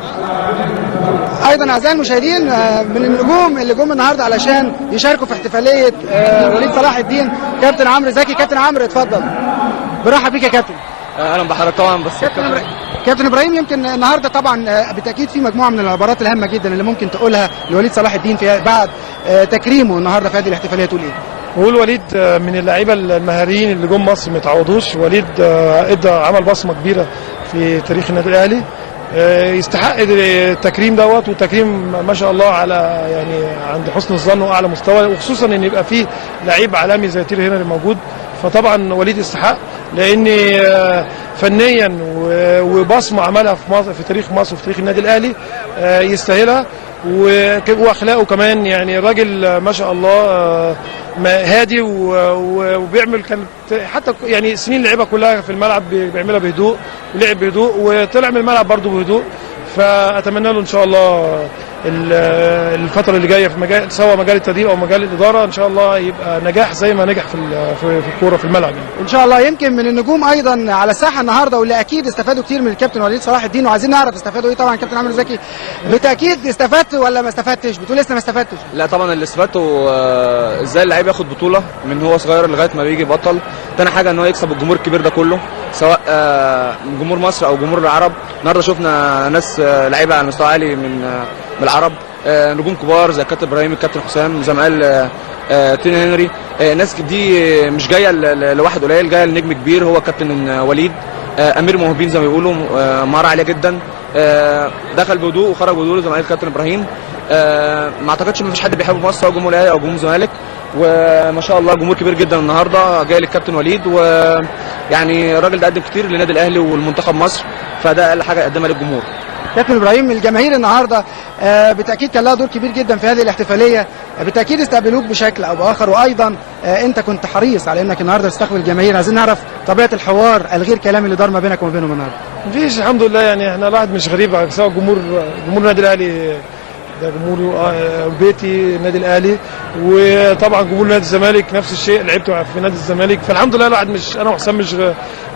ايضا اعزائي المشاهدين، من النجوم اللي جم النهارده علشان يشاركوا في احتفاليه وليد صلاح الدين كابتن عمرو زكي. كابتن عمرو اتفضل. برحب بيك يا كابتن. اهلا بحضرتك طبعا. بس كابتن ابراهيم، يمكن النهارده طبعا بالتاكيد في مجموعه من العبارات الهامه جدا اللي ممكن تقولها لوليد صلاح الدين في بعد تكريمه النهارده في هذه الاحتفاليه، تقول ايه؟ بقول وليد من اللعيبه المهاريين اللي جم مصر ما يتعوضوش. وليد عمل بصمه كبيره في تاريخ النادي الاهلي، يستحق التكريم دوت، وتكريم ما شاء الله على يعني عند حسن الظن واعلى مستوى، وخصوصا ان يبقى فيه لعيب عالمي زي تيري هنري موجود. فطبعا وليد يستحق، لان فنيا وبصمه عملها في مصر، في تاريخ مصر وفي تاريخ النادي الاهلي، يستاهلها. واخلاقه كمان، يعني راجل ما شاء الله هادي وبيعمل، كان حتى يعني السنين لعبها كلها في الملعب بيعملها بهدوء، ولعب بهدوء وطلع من الملعب برضه بهدوء. فاتمنى له ان شاء الله الفتره اللي جايه في مجال، سواء مجال التدريب او مجال الاداره، ان شاء الله يبقى نجاح زي ما نجح في الكوره في الملعب يعني. ان شاء الله. يمكن من النجوم ايضا على الساحه النهارده واللي اكيد استفادوا كتير من الكابتن وليد صلاح الدين، وعايزين نعرف استفادوا ايه. طبعا كابتن عمرو زكي بالتاكيد استفدت ولا ما استفدتش؟ بتقول لسه ما استفدتش. لا طبعا اللي استفدته ازاي اللعيب ياخد بطوله من هو صغير لغايه ما بيجي بطل. تاني حاجه ان هو يكسب الجمهور الكبير ده كله، سواء جمهور مصر او جمهور العرب. النهارده شفنا ناس لعيبه على مستوى عالي من العرب، نجوم كبار زي الكابتن ابراهيم، الكابتن حسام، زي ما قال تيري هنري. الناس دي مش جايه لواحد قليل، جايه لنجم كبير هو كابتن وليد، امير الموهوبين زي ما بيقولوا، مهاره عاليه جدا. دخل بهدوء وخرج بهدوء زي ما قال الكابتن ابراهيم. ما اعتقدش ما فيش حد بيحب مصر سواء جمهور الاهلي او جمهور الزمالك، وما شاء الله جمهور كبير جدا النهارده جاي للكابتن وليد، ويعني الراجل ده قدم كتير للنادي الاهلي والمنتخب مصر، فده اقل حاجه قدمها للجمهور. كابتن ابراهيم، الجماهير النهارده بالتاكيد كان لها دور كبير جدا في هذه الاحتفاليه، بالتاكيد استقبلوك بشكل او باخر، وايضا انت كنت حريص على انك النهارده تستقبل الجماهير. عايزين نعرف طبيعه الحوار الغير كلامي اللي دار ما بينك وما بينهم النهارده. مفيش، الحمد لله. يعني احنا الواحد مش غريب، سواء جمهور النادي الاهلي ده جمهور بيتي النادي الاهلي، وطبعا جمهور نادي الزمالك نفس الشيء، لعبت في نادي الزمالك. فالحمد لله الواحد انا وحسام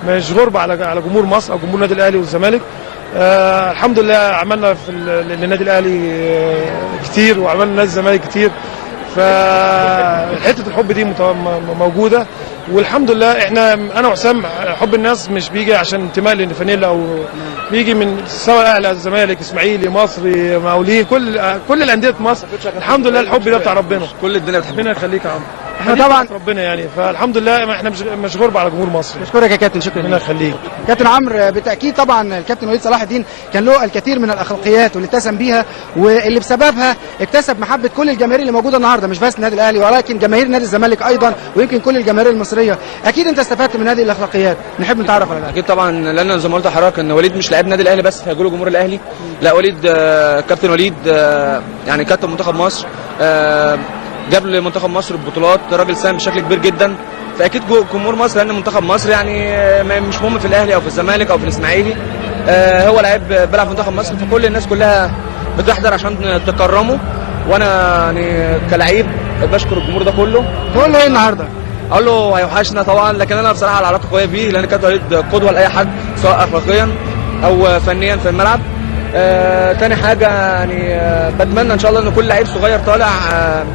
مش غربه على جمهور مصر او جمهور النادي الاهلي والزمالك. الحمد لله عملنا في النادي الاهلي كتير، وعملنا نادي الزمالك كتير، فحته الحب دي موجوده. والحمد لله انا وحسام حب الناس مش بيجي عشان انتماء لفانيلا، او بيجي من سواء اهلي الزمالك، اسماعيلي، مصري، مقاولين، كل الانديه مصر. الحمد لله الحب ده بتاع ربنا، كل الدنيا بتحبنا. ربنا يخليك يا عم. احنا طبعا ربنا يعني، فالحمد لله احنا مش غربة على جمهور مصر. بشكرك يا كابتن، شكرا. ربنا يخليك. كابتن عمرو، بالتاكيد طبعا الكابتن وليد صلاح الدين كان له الكثير من الاخلاقيات واللي اتسم بيها، واللي بسببها اكتسب محبه كل الجماهير اللي موجوده النهارده، مش بس النادي الاهلي ولكن جماهير نادي الزمالك ايضا، ويمكن كل الجماهير المصريه. اكيد انت استفدت من هذه الاخلاقيات، نحب نتعرف على ده. اكيد طبعا، لان زي ما قلت لحضرتك ان وليد مش لاعب نادي الاهلي بس هيقولوا جمهور الاهلي، لا وليد كابتن وليد يعني كابتن منتخب مصر، جاب لمنتخب مصر البطولات، راجل ساهم بشكل كبير جدا. فاكيد جمهور مصر لان منتخب مصر يعني مش مهم في الاهلي او في الزمالك او في الاسماعيلي، هو لعيب بيلعب في منتخب مصر، فكل الناس كلها بتحضر عشان تكرمه. وانا يعني كلاعب بشكر الجمهور ده كله. تقول له ايه النهارده؟ اقول له هيوحشنا طبعا، لكن انا بصراحه العلاقه قويه بيه لان كابتن وليد قدوه لاي حد سواء اخلاقيا او فنيا في الملعب. تاني حاجه يعني بتمنى ان شاء الله ان كل لعيب صغير طالع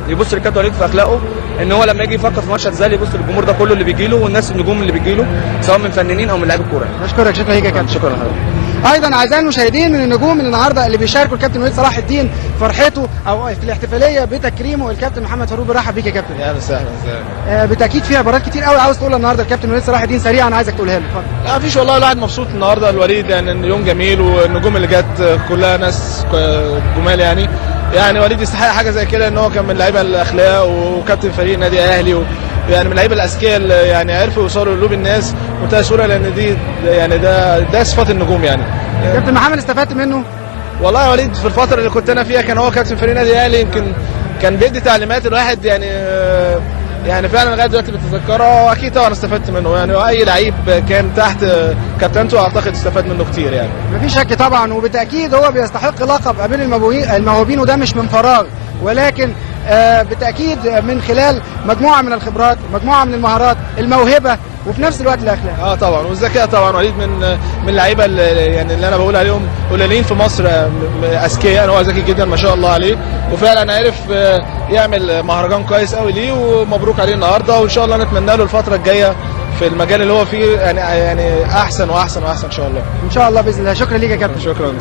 يبص للكابتن وليد في اخلاقه، ان هو لما يجي يفكر في ماتش اعتزال يبص للجمهور ده كله اللي بيجي له والناس النجوم اللي بيجي له سواء من فنانين او من لعيبه الكوره. بشكرك، شكرا ليك يا كابتن. شكرا لحضرتك. ايضا اعزائي المشاهدين، من النجوم اللي النهارده اللي بيشاركوا الكابتن وليد صلاح الدين فرحته او في الاحتفاليه بتكريمه الكابتن محمد فاروق. برحب بيك يا كابتن. يا اهلا وسهلا. ازيك؟ بالتاكيد في عبارات كتير قوي عاوز تقولها النهارده الكابتن وليد صلاح الدين، سريعا عايزك تقولها له. اتفضل. لا مفيش والله، الواحد مبسوط النهارده الوليد، يعني يوم جميل والنجوم اللي جت كلها ناس جمال يعني وليد يستحق حاجه زي كده، ان هو كان من لعيبه الاخلاق وكابتن فريق نادي اهلي يعني من اللعيبه الاذكياء اللي يعني عرفوا يوصلوا لقلوب الناس بمنتهى السهوله، لان دي يعني ده صفات النجوم يعني. كابتن محمد استفدت منه؟ والله يا وليد في الفتره اللي كنت انا فيها كان هو كابتن فريق نادي الاهلي، يمكن كان بيدي تعليمات الواحد يعني فعلا لغايه دلوقتي بتتذكرها، واكيد طبعا استفدت منه يعني، اي لعيب كان تحت كابتنته اعتقد استفاد منه كتير يعني. مفيش شك طبعا، وبالتاكيد هو بيستحق لقب امير الموهوبين، وده مش من فراغ، ولكن بالتاكيد من خلال مجموعه من الخبرات، مجموعه من المهارات، الموهبه، وفي نفس الوقت الاخلاق. طبعا، والذكاء طبعا. وليد من اللعيبه يعني اللي انا بقول عليهم قليلين في مصر اذكياء، هو ذكي جدا ما شاء الله عليه، وفعلا عرف يعمل مهرجان كويس قوي ليه، ومبروك عليه النهارده، وان شاء الله نتمنى له الفتره الجايه في المجال اللي هو فيه يعني احسن واحسن واحسن ان شاء الله. ان شاء الله باذن الله. شكرا ليك يا كابتن. شكرا.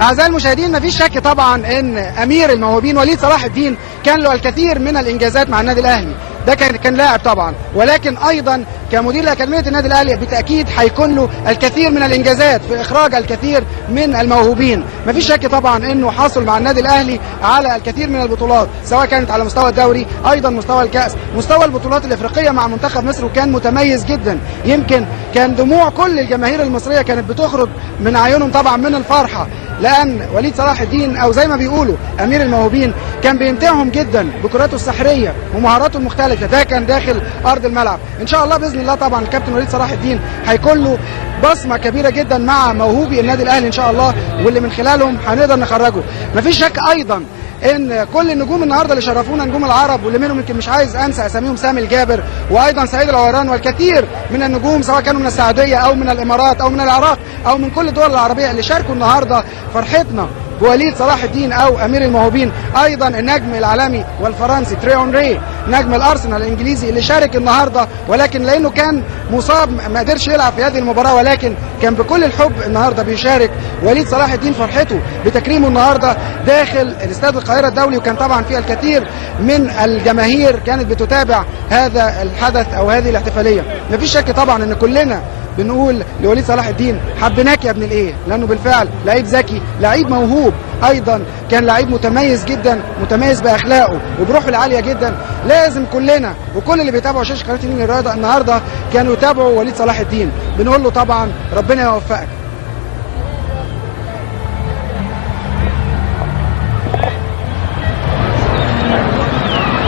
اعزائي المشاهدين، مفيش شك طبعا ان امير الموهوبين وليد صلاح الدين كان له الكثير من الانجازات مع النادي الاهلي، ده كان لاعب طبعا، ولكن ايضا كمدير لاكاديميه النادي الاهلي بالتاكيد هيكون له الكثير من الانجازات في اخراج الكثير من الموهوبين. مفيش شك طبعا انه حصل مع النادي الاهلي على الكثير من البطولات، سواء كانت على مستوى الدوري، ايضا مستوى الكاس، مستوى البطولات الافريقيه مع منتخب مصر، وكان متميز جدا. يمكن كان دموع كل الجماهير المصريه كانت بتخرج من عيونهم طبعا من الفرحه، لان وليد صلاح الدين او زي ما بيقولوا امير الموهوبين كان بيمتعهم جدا بكراته السحريه ومهاراته المختلفه، ده كان داخل ارض الملعب. ان شاء الله باذن الله طبعا الكابتن وليد صلاح الدين هيكون له بصمه كبيره جدا مع موهوبي النادي الاهلي ان شاء الله، واللي من خلالهم هنقدر نخرجه. مفيش شك ايضا ان كل النجوم النهارده اللي شرفونا نجوم العرب، واللي منهم يمكن مش عايز انسى اساميهم سامي الجابر وايضا سعيد العويران، والكثير من النجوم سواء كانوا من السعوديه او من الامارات او من العراق او من كل الدول العربيه اللي شاركوا النهارده فرحتنا بوليد صلاح الدين او امير الموهوبين. ايضا النجم العالمي والفرنسي تري اونري نجم الارسنال الانجليزي اللي شارك النهارده، ولكن لانه كان مصاب ما قدرش يلعب في هذه المباراه، ولكن كان بكل الحب النهارده بيشارك وليد صلاح الدين فرحته بتكريمه النهارده داخل الاستاد القاهره الدولي، وكان طبعا فيها الكثير من الجماهير كانت بتتابع هذا الحدث او هذه الاحتفاليه. مفيش شك طبعا ان كلنا بنقول لوليد صلاح الدين حبيناك يا ابن الايه، لانه بالفعل لعيب ذكي، لعيب موهوب، ايضا كان لعيب متميز جدا، متميز باخلاقه وبروحه العاليه جدا. لازم كلنا وكل اللي بيتابعوا شاشه قناه النيل الرياضه النهارده كانوا يتابعوا وليد صلاح الدين. بنقول له طبعا ربنا يوفقك.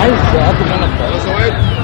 عايز اطلب منك